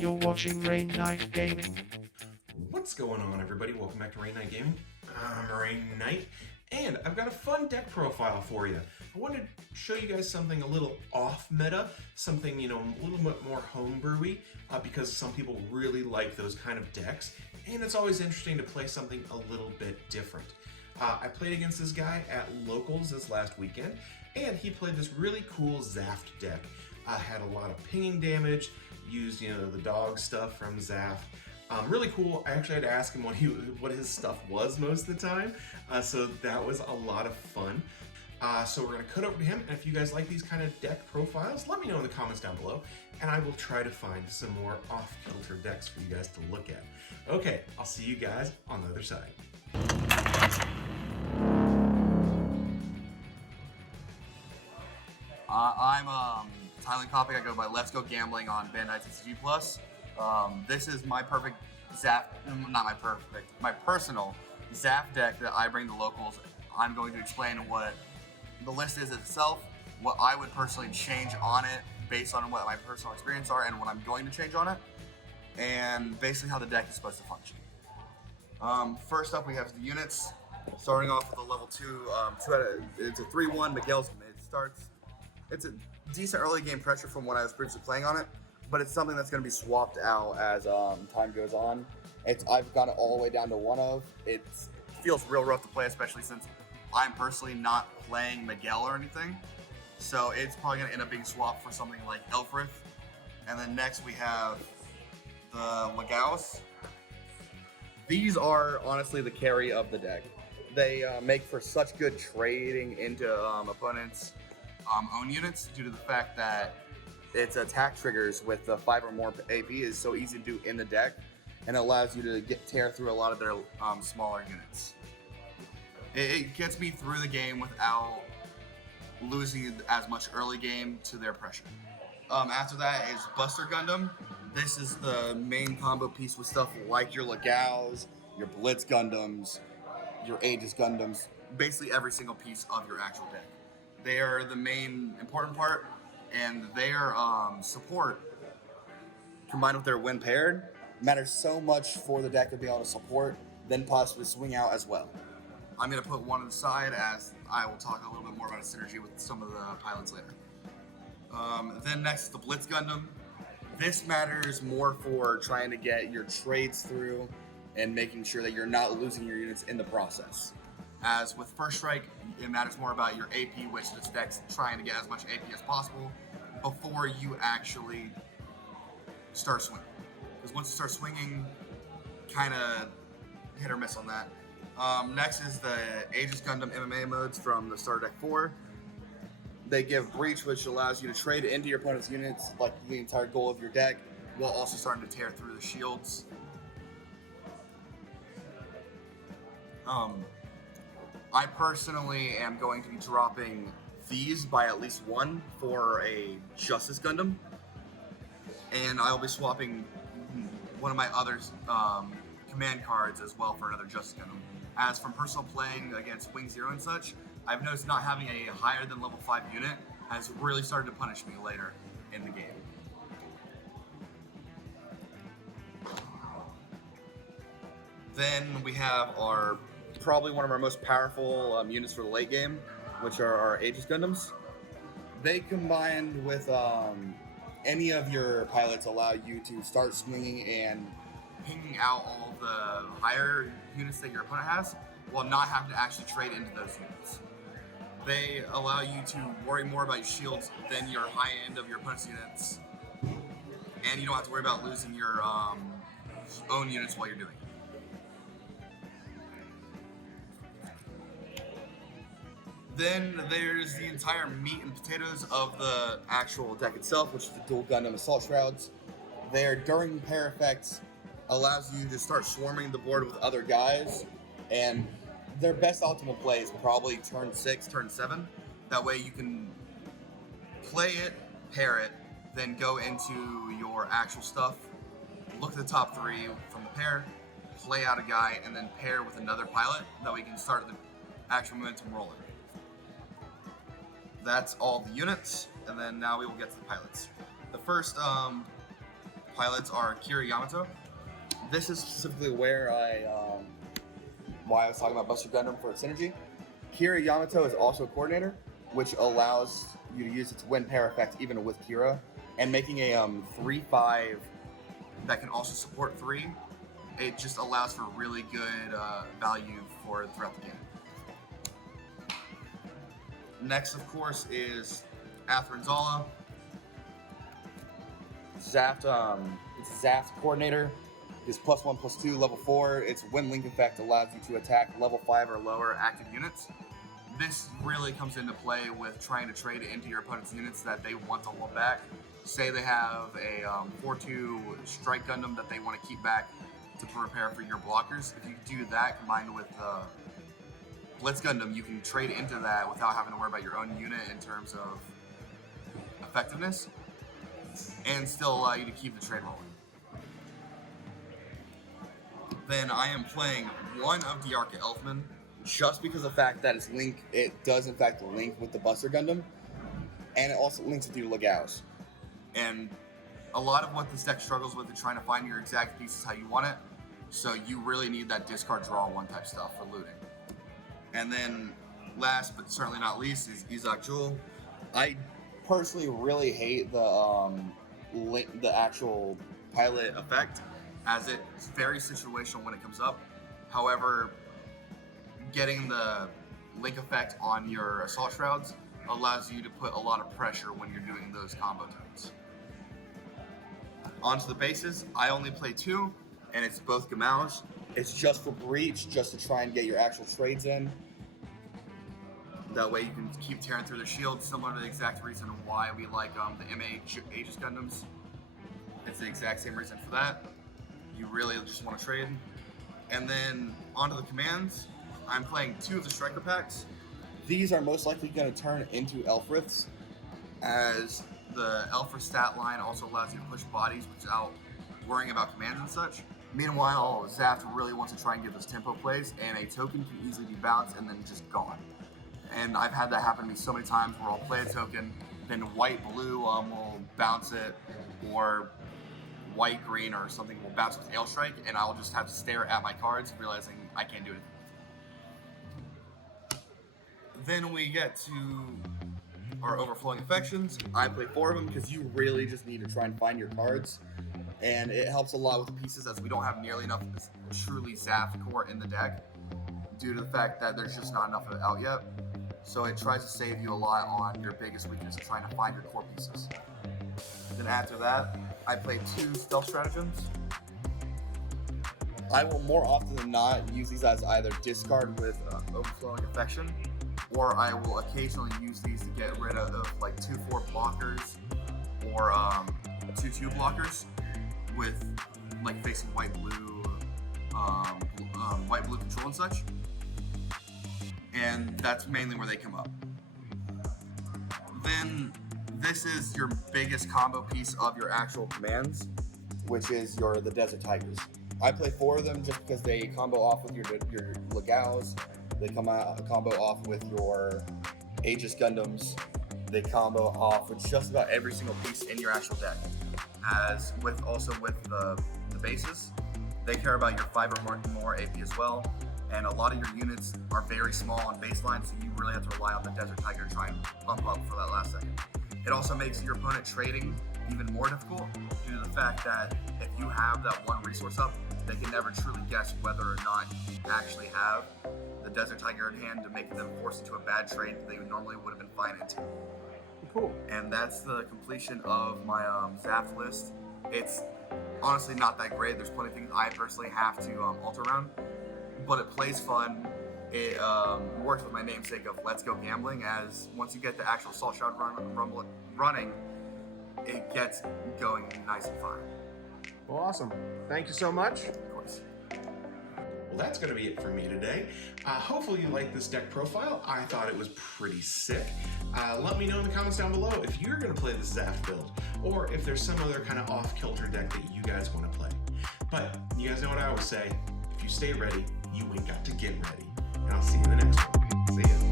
You're watching Rain Knight Gaming. What's going on, everybody? Welcome back to Rain Knight Gaming. I'm Rain Knight, and I've got a fun deck profile for you. I wanted to show you guys something a little off meta, something, a little bit more homebrewy, because some people really like those kind of decks, and it's always interesting to play something a little bit different. I played against this guy at Locals this last weekend, and he played this really cool ZAFT deck. Had a lot of pinging damage, used, the dog stuff from ZAFT. Really cool. I actually had to ask him what his stuff was most of the time, so that was a lot of fun. So we're going to cut over to him, and if you guys like these kind of deck profiles, let me know in the comments down below, and I will try to find some more off-kilter decks for you guys to look at. Okay, I'll see you guys on the other side. I'm Tyler Kopic. I go by Let's Go Gambling on Bandai GCG+. This is my perfect ZAFT, my personal ZAFT deck that I bring to Locals. I'm going to explain what the list is itself, what I would personally change on it based on what my personal experience are and what I'm going to change on it, and basically how the deck is supposed to function. First up, we have the units. Starting off with a level 2, it's a 3-1 Miguel's. It's a decent early game pressure from when I was previously playing on it, but it's something that's going to be swapped out as time goes on. I've got it all the way down to 1-of. It feels real rough to play, especially since I'm personally not playing Miguel or anything. So it's probably going to end up being swapped for something like Elfrith. And then next we have the Legaus. These are honestly the carry of the deck. They make for such good trading into opponents' own units due to the fact that its attack triggers with the 5 or more AP is so easy to do in the deck, and it allows you to tear through a lot of their smaller units. It gets me through the game without losing as much early game to their pressure. After that is Buster Gundam. This is the main combo piece with stuff like your Legaus, your Blitz Gundams, your Aegis Gundams, basically every single piece of your actual deck. They are the main important part, and their support combined with their win paired matters so much for the deck to be able to support, then possibly swing out as well. I'm going to put one on the side as I will talk a little bit more about a synergy with some of the pilots later. Then next is the Blitz Gundam. This matters more for trying to get your trades through and making sure that you're not losing your units in the process. As with First Strike, it matters more about your AP, which this deck's trying to get as much AP as possible before you actually start swinging. Because once you start swinging, kind of hit or miss on that. Next is the Aegis Gundam MMA modes from the Starter Deck 4. They give Breach, which allows you to trade into your opponent's units, like the entire goal of your deck, while also starting to tear through the shields. I personally am going to be dropping these by at least 1 for a Justice Gundam, and I'll be swapping one of my other command cards as well for another Justice Gundam. As from personal playing against Wing Zero and such, I've noticed not having a higher than level 5 unit has really started to punish me later in the game. Then we have probably one of our most powerful units for the late game, which are our Aegis Gundams. They combined with any of your pilots allow you to start swinging and pinging out all the higher units that your opponent has while not having to actually trade into those units. They allow you to worry more about your shields than your high end of your opponent's units, and you don't have to worry about losing your own units while you're doing it. Then there's the entire meat and potatoes of the actual deck itself, which is the dual Gundam Assault Shrouds. Their during pair effects allows you to start swarming the board with other guys, and their best optimal play is probably turn 6, turn 7. That way you can play it, pair it, then go into your actual stuff, look at the top 3 from the pair, play out a guy, and then pair with another pilot. That way you can start the actual momentum rolling. That's all the units, and then now we will get to the pilots. The first pilots are Kira Yamato. This is specifically where why I was talking about Buster Gundam for synergy. Kira Yamato is also a coordinator, which allows you to use its wind pair effect even with Kira, and making a 3/5 that can also support 3. It just allows for really good value for throughout the game. Next, of course, is Athranzala. ZAFT, it's a ZAFT coordinator. It's +1/+2, level 4. Its wind link effect allows you to attack level 5 or lower active units. This really comes into play with trying to trade into your opponent's units that they want to hold back. Say they have a 4/2 strike Gundam that they want to keep back to prepare for your blockers. If you do that combined with Blitz Gundam, you can trade into that without having to worry about your own unit in terms of effectiveness, and still allow you to keep the trade rolling. Then I am playing one of the Arca Elfman, just because of the fact that it does in fact link with the Buster Gundam, and it also links with your Legaus. And a lot of what this deck struggles with is trying to find your exact pieces how you want it, so you really need that discard draw 1 type stuff for looting. And then last but certainly not least is Izak Jewel. I personally really hate the actual pilot effect, as it's very situational when it comes up. However, getting the link effect on your assault shrouds allows you to put a lot of pressure when you're doing those combo turns. Onto the bases, I only play 2, and it's both Gamaus. It's just for breach, just to try and get your actual trades in. That way you can keep tearing through the shield, similar to the exact reason why we like the MH Aegis Gundams. It's the exact same reason for that. You really just want to trade. And then onto the commands, I'm playing 2 of the Striker packs. These are most likely going to turn into Elfriths, as the Elfrith stat line also allows you to push bodies without worrying about commands and such. Meanwhile, ZAFT really wants to try and get those tempo plays, and a token can easily be bounced and then just gone. And I've had that happen to me so many times where I'll play a token, then white-blue will bounce it, or white-green or something will bounce with Ail Strike, and I'll just have to stare at my cards, realizing I can't do anything. Then we get to our Overflowing Affections. I play 4 of them because you really just need to try and find your cards, and it helps a lot with the pieces, as we don't have nearly enough of this truly ZAFT core in the deck due to the fact that there's just not enough of it out yet. So it tries to save you a lot on your biggest weakness of trying to find your core pieces. Then after that, I play 2 Stealth Stratagems. I will more often than not use these as either discard with Overflowing Affection, or I will occasionally use these to get rid of like 2/4 blockers or 2/2 blockers with like facing white-blue control and such. And that's mainly where they come up. Then this is your biggest combo piece of your actual commands, which is the Desert Tigers. I play 4 of them just because they combo off with your Legaus. They combo off with your Aegis Gundams. They combo off with just about every single piece in your actual deck. As with the bases, they care about your 5 or more AP as well. And a lot of your units are very small on baseline, so you really have to rely on the Desert Tiger to try and bump up for that last second. It also makes your opponent trading even more difficult due to the fact that if you have that one resource up, they can never truly guess whether or not you actually have the Desert Tiger in hand to make them force into a bad trade they normally would have been fine into. Cool. And that's the completion of my ZAFT list. It's honestly not that great. There's plenty of things I personally have to alter around, but it plays fun. It works with my namesake of Let's Go Gambling, as once you get the actual Salt Shroud running, it gets going nice and fine. Well, awesome. Thank you so much. Of course. Well, that's going to be it for me today. Hopefully you liked this deck profile. I thought it was pretty sick. Let me know in the comments down below if you're going to play this ZAFT build, or if there's some other kind of off-kilter deck that you guys want to play. But you guys know what I always say, if you stay ready, you ain't got to get ready. And I'll see you in the next one. See ya.